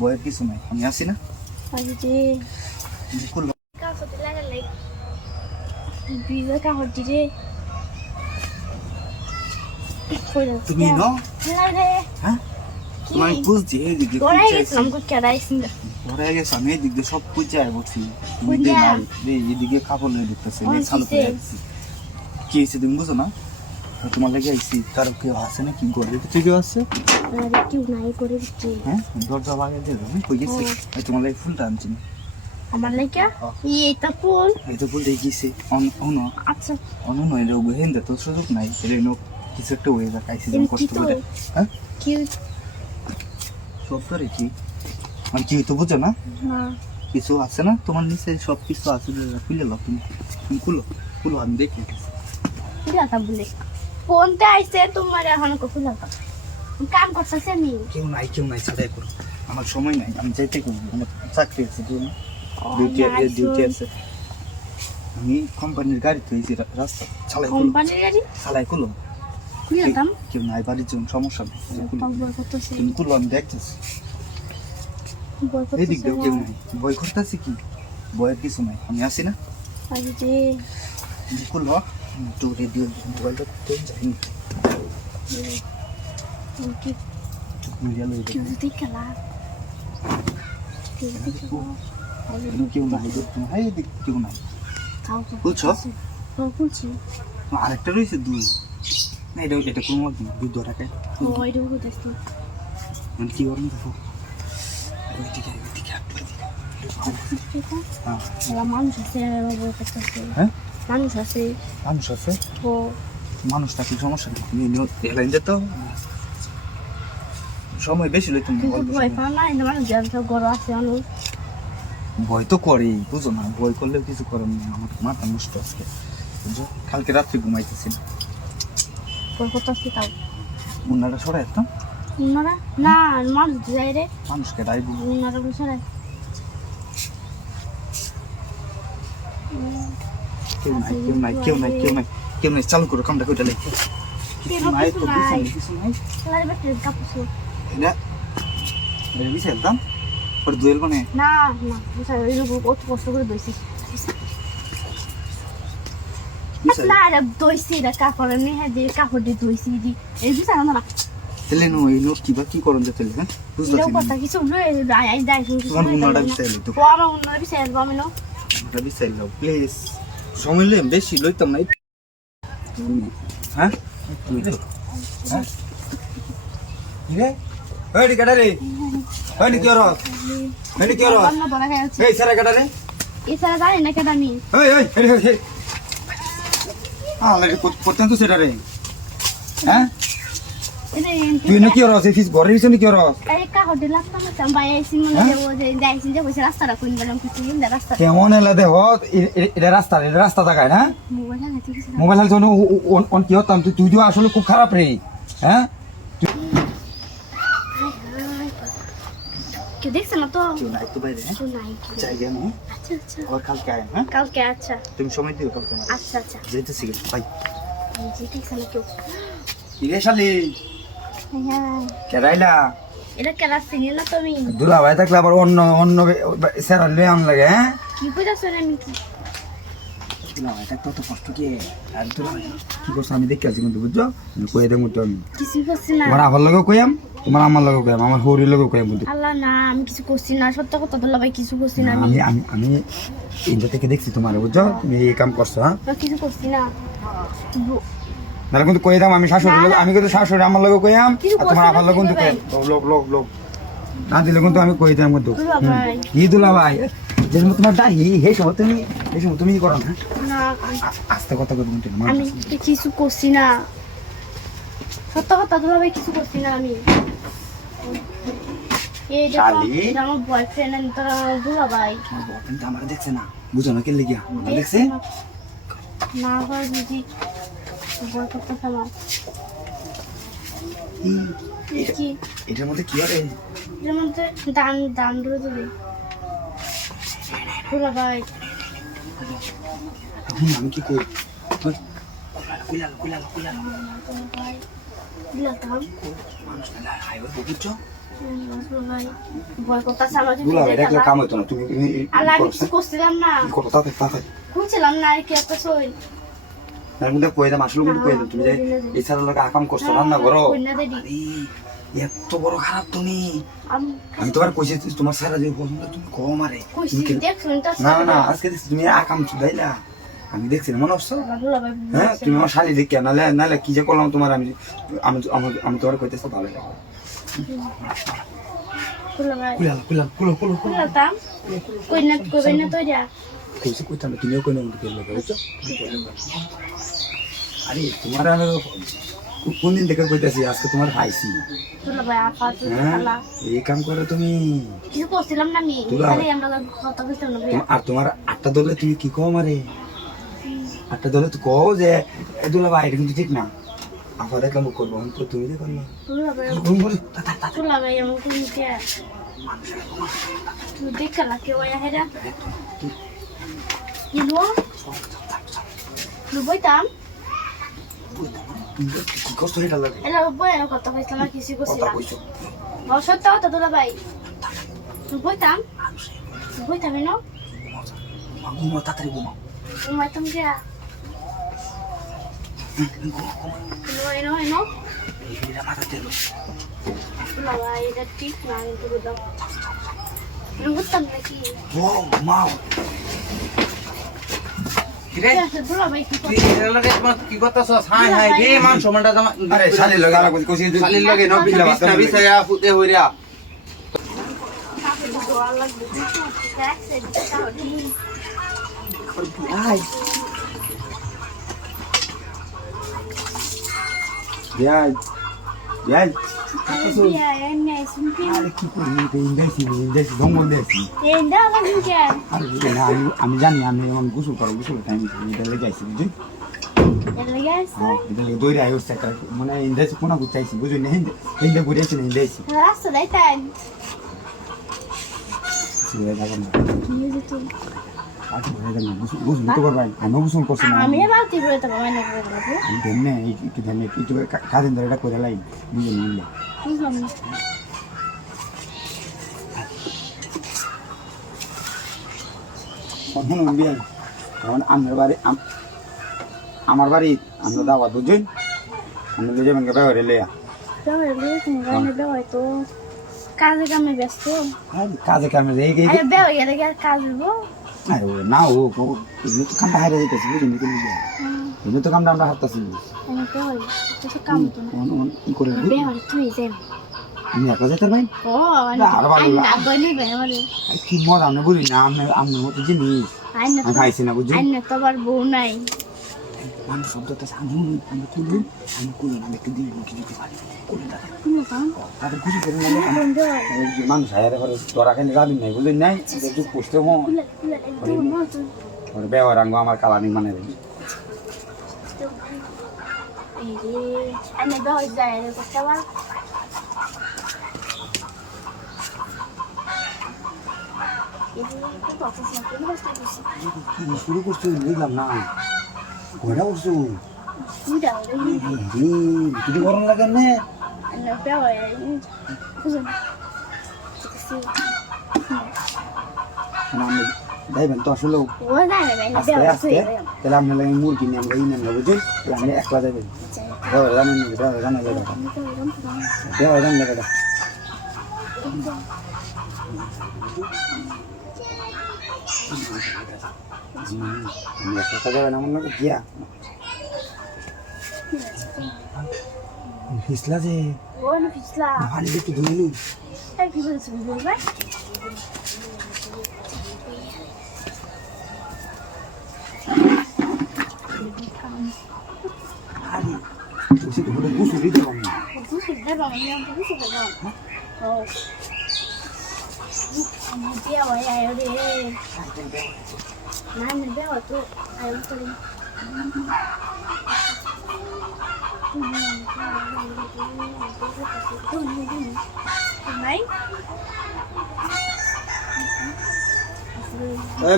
বয়ের কিছু নাই, আমি আছি না। তুমি ন হ্যাঁ তোমার বুঝছি এইদিকে ঘরে গেছে, আমি এইদিক দিয়ে সব পুজো বলছি এইদিকে কাপড় নিয়ে দেখতেছি চালু করে আসছি। কি হয়েছে তুমি বুঝো না? তোমার লেগে আইসি, কারো কেউ আছে নাকি ঘরের ভিতরে? কেউ আছে? হ্যাঁ দরজা বাগাই দিয়ে কই গেছি। তোমার লাগে ফুলটা আনছি না আমার লাইকা এইটা ফুল এইটা ফুল দিয়ে গেছি অন্য। আচ্ছা অন্য নয় রে, হেন্দে তো সুযোগ নাই রে, কিছু একটা হয়ে যাক আইসি যেন কষ্ট করে। হ্যাঁ কি সব করে কি মানে কি হইতো বুঝো না? কিছু আছে না তোমার নিচে? সব কিছু আছে, খুলে লো তুমি, তুমি খুলো খুলো, আমি দেখি খুলাতা বলে ফোনতে আইছে তোমার এখন খুলাতা কাম করতেছে আমি। কেউ নাই সাদাই করো, আমার সময় নাই, আমি যাইতে করবো, আমার চাকরি আছে, ডিউটি আছে। আমি কোম্পানির গাড়ি তো এই রাস্তা চালাই, কোম্পানির গাড়ি চালাই খুলো। খুলাতাম কেউ নাই বাড়ির জন্য, সমস্যা নেই, তুমি খুলো, আমি দেখতেছি। এই দিক দিয়ে কেউ নাই, বই করতেছি কি? বইয়ের কিছু নাই, আমি আছি না। খুলো একটু রেডিও মোবাইলটা যাইনি কেউ নাই, কেউ নাই বুঝছো? আরেকটা রয়েছে দুই না, এটা কোনো দুধ ধরাকে মানে কি করুন দেখো মানুষ আছে, হ্যাঁ মানুষ আছে, মানুষ আছে, মানুষ থাকলে সমস্যা নেই, এলাইন যেত সময় বেশি লইতো না। ভয় তো করেই বুঝো না, ভয় করলেও কিছু করার নেই, আমার মাথা নষ্ট আজকে বুঝছো। কালকে রাত্রে ঘুমাইতেছি না, উনারা সরাই একদম না মানুষ যাই রে, মানুষকে রাইব সরাই কেউ নাই চালু করো কামটা কইটা লেগে কিছু নাই তো কিছু নাই। এটা বিছাইতাম পরে দুয়েল মানে না কত কষ্ট করে দইছি না রে, দইছি রে কাপড় এমনি হ্যাঁ দিয়ে কাপড় দিয়ে দইছি দি এই বিছানা না তেলে নো এই নোট কিবা কি করন যেতে হ্যাঁ বুঝতে পারছি কথা কিছু আই দাই তোমার উন্নাটা বিছাইলে তো আমার উন্নাটা বিছাইল আমি না এটা বিছাইল প্লিজ সময় লইম বেশি লইতাম না। হ্যাঁ তুই তো হ্যাঁ রে ওই রে কাটা রে ওই নি কি রস ওই নি কি রস এই সারা কাটা রে এই সারা জানি না কেডা আমি এই আলে করতেন তো সেটা রে হ্যাঁ তুই না কি রস এই ঘরে হিসে নি কি রস এই কাপড় দিলা তো ভাই আইছি মনে দেবো যে যাইছি যে কইছে রাস্তাটা কোন গেলাম কিছু না রাস্তা কেমন এলা দেখো এটা রাস্তা দেখায় না মোবাইল হাতে অন কি হতাম তুই তো আসলে খুব খারাপ রে। হ্যাঁ কেউ দেখছে না তো কেউ নাই তো বাইরে জায়গা নেই। আচ্ছা আবার কালকে আয় হ্যাঁ কালকে আচ্ছা তুমি সময় দিও কালকে আচ্ছা যেতেছি ভাই দেখছে না কেউ ইরে শালি হ্যাঁ কেরাইলা এটা কেডা চিনি না তুমি দুলা ভাই থাকলে আবার অন্য স্যার লয়ে আন লাগে। হ্যাঁ কি কইতাছ আমি না এটা কত কষ্ট কি আর দুলা ভাই কি করছ আমি দেখে আছি কিন্তু বুঝছো কই দেব তো আমি কিছু করছি না আমার আবার লগে কইয়াম তোমার আমার লগে কইয়াম আমার হরি লগে কইয়াম বুঝছো। আল্লাহ না আমি কিছু করছি না, সত্য কথা দুলা ভাই কিছু করছি না আমি আমি আমি ইন্টা থেকে দেখছি তোমার বুঝছো তুমি এই কাম করছো। হ্যাঁ কিছু করছি না নাহলে কিন্তু কই দাম আমি শাশুড়ি লগে আমি কিন্তু শাশুড়ি আমার লগে কইয়াম আর তোমার আবার লগে কিন্তু কইয়াম লোক না দিলে কিন্তু আমি কই দাম কিন্তু ই দুলা ভাই যে তোমার ডাহি এই সময় তুমি করো না আস্তে কথা কই কিন্তু আমি কিছু করছি না, সত্য কথা দুলা ভাই কিছু করছি না আমি। এই যে আমার বয়ফ্রেন্ড এন্ড তোর দুলা ভাই কিন্তু আমার দেখছে না বুঝো না কে লাগিয়া আমার দেখছে না ভাই দিদি বল করতে আমার কি এটার মধ্যে কি হবে? এর মধ্যে দান ধরে দেবে দুলা ভাই। এখন আমি কি করি? কুইলা ভাই দিলাম মানুষ না হাইওয়ে বুঝছো ভাই ভয় করতেছে আমার দুলা ভাই দেখলে কাম হতো না, তুমি আর আমি কিছু করছিলাম না, করো তাড়াতাড়ি খুঁজছিলাম না কি একটা সই তার মধ্যে কয়ে দাম আসলে কিন্তু কয়ে দাম তুমি যে এই সারা লোক আকাম করছো রান্না করো। আরে এত বড় খারাপ তুমি, আমি তোমার কইছি তোমার সারা যে তুমি কম আরে না না আজকে দেখছি তুমি আকাম চুদাইলা, আমি দেখছি না মনে হচ্ছে। হ্যাঁ তুমি আমার শালি দেখে নালে নালে কি যে করলাম তোমার, আমি আমি আমি তোমার কইতেছি ভালো লাগে। কইছি কইতাম না, তুমিও কই না আমাকে লাগে বুঝছো। আরে তোমার আমি কোন দিন থেকে কইতাছি আজকে তোমার পাইছি। হ্যাঁ এই কাম করো তুমি, কিছু করছিলাম না আমি, খালি আমরা কথা বলতাম না। আর তোমার আটটা দলে তুমি কি কও মারে, আটটা দলে তো কও যে দুলা ভাই এটা কিন্তু ঠিক না, আপা দেখলাম করবো তো তুমি যে করলো দেখলা কেউ হেরা বইতাম কি কষ্ট এটা লাগে এলা বই কথা কইছিলাম আর কিছু করছিলাম সত্য কথা দুলা ভাই বইতাম না ঘুমো তাড়াতাড়ি ঘুমো ঘুমাইতাম কে no মাথা তেল দুলা ভাই এটা ঠিক না কিন্তু বুঝলাম বুঝতাম নাকি ও মাও দুলা ভাই কি কি করতেছ? হাই হাই রে মান সম্মানটা জমা আরে শালি লগা আর কইছি শালির লগে ন বিছনা বিছায়া ফুটে হইরা আই ইয়াই ইয়াই আরে কি করি ইন্দাইছি জঙ্গল দিয়েছি আরে না আমি জানি আমি এমন গোসল করো গোসল টাইম এটা লেগে যাইছি বুঝলি এটা লেগে দৌড়ে আয় একটা মানে ইন্দাইছি কোনা গুচাইছি বুঝলি না হিন্দে ঘুরেছি না ইন্দাইছি গোসল তো করবাই আমি গোসল করছি না আমি ধন্য একটু ধন্য একটু কাজের ধরে এটা করে লাই বুঝলি নিলে বুঝলাম না শুনুন বিয়ান এখন আমার বাড়ি আমরা দাওয়াত বুঝছেন আমি লয়ে যাবেন ব্যবহারে লইয়া হয়তো কাজে কামে ব্যস্ত কাজে কামে আরে না ও এগুলো তো কামটা হারিয়ে যেতেছি বুঝলি এগুলো তো কামটা আমরা হারতাছি কি করে আমি একা যেতে ভাই কি মজা আমি বুঝি না আমি মতো জিনিস আমি খাইছি না বুঝছি তোমার বউ নাই মানুষ শব্দটা আমি তুলি আমি কুলো না একটু দিই মুখে দিতে পারি তাদের খুশি করে মানুষ হায়ারে করে ধরা খেলে যাবি নাই বুঝলি নাই একটু পুষতে ব্যবহার আঙ্গ আমার কালানি মানে শুরু করছো বুঝলাম না কয়টা করছো যদি গরম লাগে না আমি যাইবেন তো আসলে আস্তে আস্তে তাহলে আপনার লাগে মুরগি নিয়ে আমরা ইনাম বুঝুন আপনি একলা যাবেন জানেন জানা লেখাটা জান লেখাটা আমি একটা যাবেন আমার লোক গিয়া ফিসলা যে ভালো একটু ধরে নি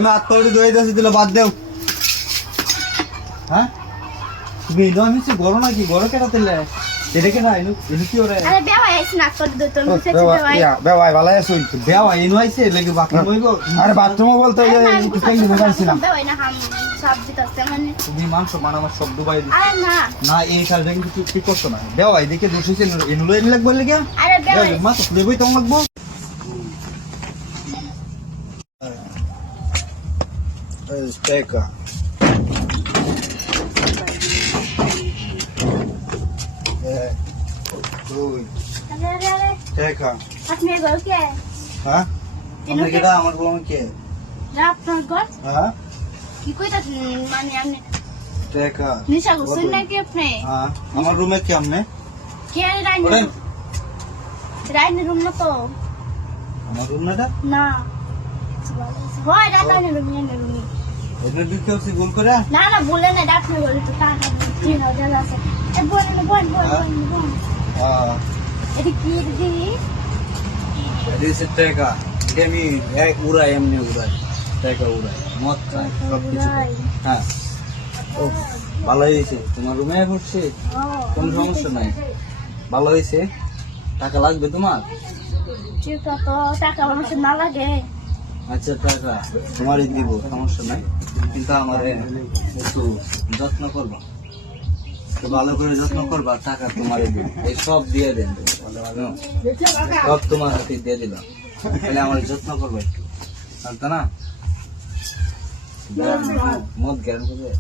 মাতড়ি দই দাসি দিল বাদ দেও হ্যাঁ তুমি আমি গরম নাকি গরম কেটা দিলে এটা কি না এনু কি ওরে আরে বেওয়াই আইছ না করে দে তো মুছে বেওয়াই বেওয়াই ভালো আছো বেওয়া এনু আইছে লাগি বাথরুম হইব আরে বাথরুমে বলতে যে কেন দিতে পারছিলাম বেওয়াই না হাম সবজি করতে মানে তুমি মাংস মানামার সব ডুবাই দিছ আরে না না এই কাজটা কিন্তু তুই ঠিক করছ না বেওয়া এদিকে দোষ হইছে এনু লই লাগবে লাগি আরে বেওয়াই মা তো লেবই তো লাগবো Steca. আরে আরে Steca. আপনি গো কে হ্যাঁ আমরা কেডা আমার বলন কে রাত না গো হ্যাঁ কি কইতা মানে আপনি Steca. নিশা গোসল না কি আপনি হ্যাঁ আমার রুমে কি আমনে কে রাইন ওরেন রাইন রুম না তো আমার রুম নাটা না হয় রাত আইন রুম না রুম এনে দিতে হচ্ছে গোল করে না না বলে না ডাক না বলে তো টাকা কি না জানা আছে এ বল না বল এটা কি দিদি দিছে টাকা আমি এক উড়াই এমনি উড়াই টাকা উড়াই মদ খাই সব কিছু খাই। হ্যাঁ ও ভালো হয়েছে তোমার রুমে পড়ছে কোনো সমস্যা নাই ভালো হয়েছে টাকা লাগবে তোমার ঠিক তো টাকা আমার না লাগে আচ্ছা টাকা তোমারই দিব সমস্যা নাই কিন্তু আমার একটু যত্ন করবা তো ভালো করে যত্ন করবা টাকা তোমারই দিব এই সব দিয়ে দেন সব তোমার হাতে দিয়ে দিলাম তাহলে আমার যত্ন করবা একটু জানতো না মদ জ্ঞান করবে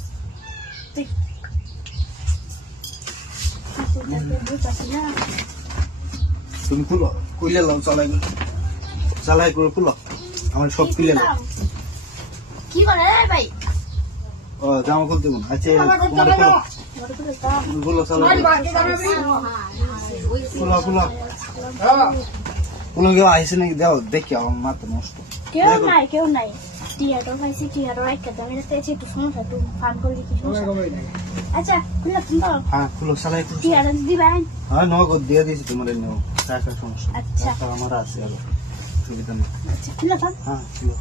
তুমি খুলো খুলে লাও চালাই করে খুলো আমার সব খুলে লাও কি করে ভাই ও জামা খুলতে কোন আচ্ছা তোমার খুলো খুলো চালাই খুলো খুলো খুলো কেউ আইসে নাকি দাও দেখি আমার মাথা নষ্ট কেউ নাই টিয়াটো খাইছি টিয়াটো একটা দামে রাখতে একটু সমস্যা একটু ফান করলে কি সমস্যা আচ্ছা খুলে কিন্তু হ্যাঁ খুলো চালাই খুলো টিয়াটো দিবেন হ্যাঁ নগদ দিয়ে দিয়েছি তোমার নেও টাকা সমস্যা আচ্ছা। টাকা আমার আছে আরো সুবিধা নেই আচ্ছা খুলে থাক হ্যাঁ খুলো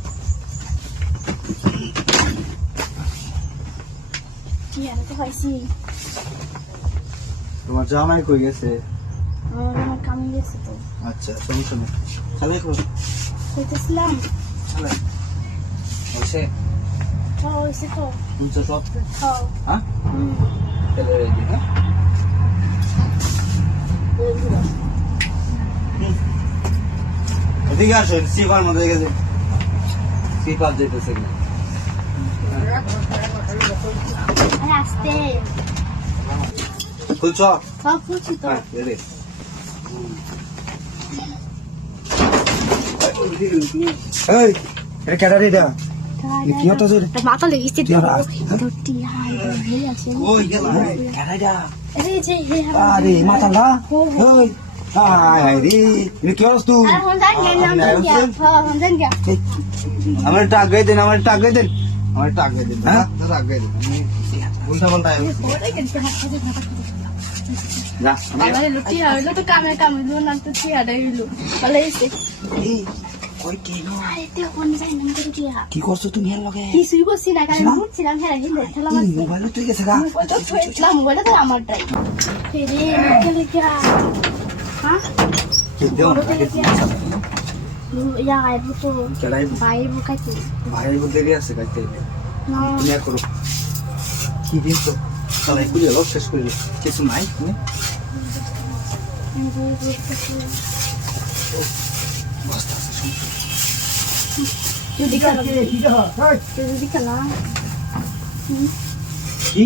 টিয়াটো খাইছি তোমার জামাই কই গেছে আমার কামে গেছে তো আচ্ছা সমস্যা নেই চালাই খুলো কইতেছিলাম চালাই হয়েছে হয়েছে তো শুনছো সব হ্যাঁ হ্যাঁ তাহলে রেডি হ্যাঁ এদিকে আসো সিপার মধ্যে গেছে সিপার যেতেছে আরে আসতে খুলছ সব খুলছি তো হ্যাঁ রেডি এই এটা কেডা রে এটা কি হতো রে মাথা লেগেছে টিয়ারা আছে ওই গেল কেডা আরে যে হে আরে মাথা না ওই আয় রে এটা কি হস তুই আরে হন জান গেম নাম গিয়া হন জান গিয়া আমার টাক গাই দেন আমার টাক গাই দেন আমার টাক গাই দেন হ্যাঁ টাক গাই দেন উল্টা পাল্টা যা আমারে লুটি হইলো তো কামে কামে না তো টিয়াটা হইলো ভালো হইছে এই কই কেন আরে তে কোন যাই নাম করে টিয়া কি করছ তুমি এর লগে কিছুই করছি না কারণ ঘুরছিলাম হেরা হিন্দে খেলা মাছ মোবাইল তুই গেছে গা মোবাইল তো থুইছিলাম মোবাইলটা তো আমারটাই ফেরে খেলে গিয়া হ্যাঁ কি দেও ইয়া আইবো তো চড়াই বাইরে বুকাইতে ভাই বলতে আছে গাইতে না তুমি করো কি দিন তো চালাই খুলে লো শেষ করে কিছু নাই তুমি যদি খেলা যদি খেলা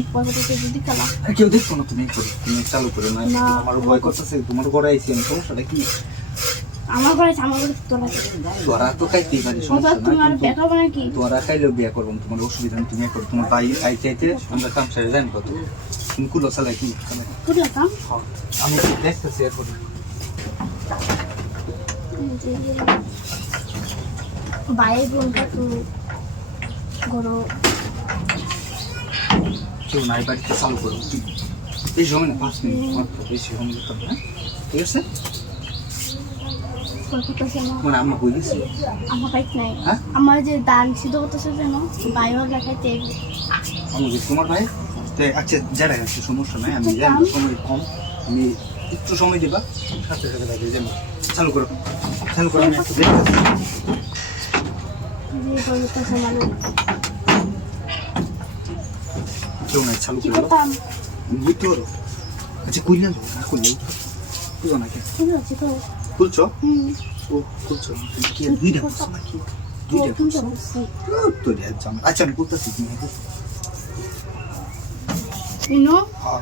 কি যদি খেলা আর কেউ দেখছো না তুমি করো তুমি চালু করে না আমার ভয় করতেছে তোমার ঘরে আইছি আমি সমস্যাটা কি আমার ঘরে তোলা তোরা তো খাইতেই পারি সমস্যা তোমার নাই পেট হবে নাকি তোরা খাইলেও বিয়ে করবো তোমার অসুবিধা নেই তুমি করো তোমার তাই আইতে আইতে আমরা কাম সারে যাই কত তুমি কুলো চালাই কি কুড়লাম আমি দেখতেছি এরপর বাইরে বোনটা তো গরো কেউ নাই বাড়িতে চালু করো বেশি হবে না 5 মিনিট মাত্র বেশি হবে না ঠিক আছে মানে আম্মা কই গেছে আমার বাইক নাই হ্যাঁ? আমার যে দান সিদ্ধ করতেছে যেন বাইরে দেখাইতে আমি তোমার ভাই আচ্ছা যারা আছে সমস্যা নাই আমি জানি সময় কম আমি একটু সময় দিবা, সাথে সাথে লাগিয়ে যাবো। চালু করো, চালু করো, আমি একটু দেখতেছি। দিয়ে বলতেছে মানে কেউ নাই, চালু কি করে দাও। করতাম বুঝতে পারো? আচ্ছা কইলে না, আর কইলে বুঝো না কেন? ঠিক আছে তো খুলছো? হুম ও খুলছো, কি আর দুইটা খুলছো নাকি? দুইটা খুলছো? তো রে জামা। আচ্ছা আমি করতেছি, তুমি করো। ইনো হ্যাঁ,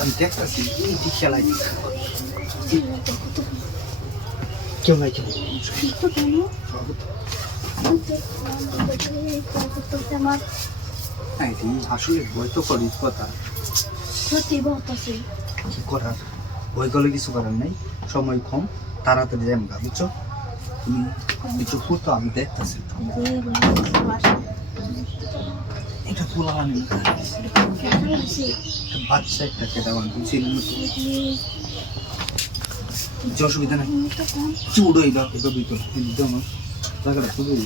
আমি দেখতেছি, এই যে খেলাই কেউ নাই, কেউ নাই। তো কেন আমার হ্যাঁ রে, আসলে ভয় তো করিস কথা, সত্যি বলতেছি কি করার? ভয় করলে কিছু করার নাই, সময় কম, তাড়াতাড়ি যাই আমরা, বুঝছো? তুমি একটু করতো, আমি দেখতেছি। এটা পোলা আনি বাচ্চা একটা কেটা বান, তুমি সেই যে অসুবিধা নাই, চুড়ো এই দাও, এটা ভিতর দিতে আমার জায়গাটা খুবই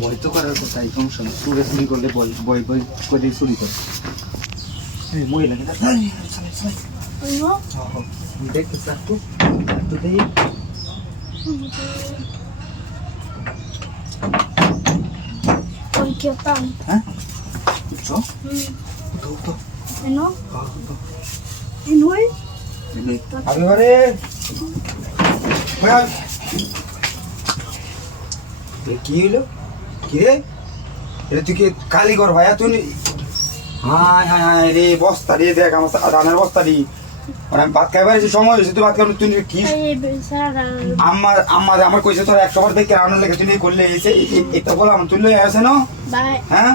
ভয় তো করার কথা, এই সমস্যা না। চুরে চুরি করলে ভয় ভয় ভয় করে চুরি করে মহিলাকে দেখতেছি একটু একটু দেখি। ওই কেতাম হ্যাঁ বুঝছো? উঠো উঠো, এনো হ্যাঁ, উঠো। এনোই এনে আমি ঘরে ওই আয়। এ কি হইলো? কি রে? এটা তুই কি কালীগর ভাইয়া তুই? হায় হায় হায় রে, বস্তা রে, দেখ আমার রানের বস্তা রে। মানে আমি ভাত খাইবার এসে সময় হয়েছে, তুই ভাত খাবি, তুই কি এই বেচারা আমার কইছে তোর 100 বার দেখে রান্নার লেগে তুই করলে এসে এটা বললাম তুই লয়ে আসে না, বাই হ্যাঁ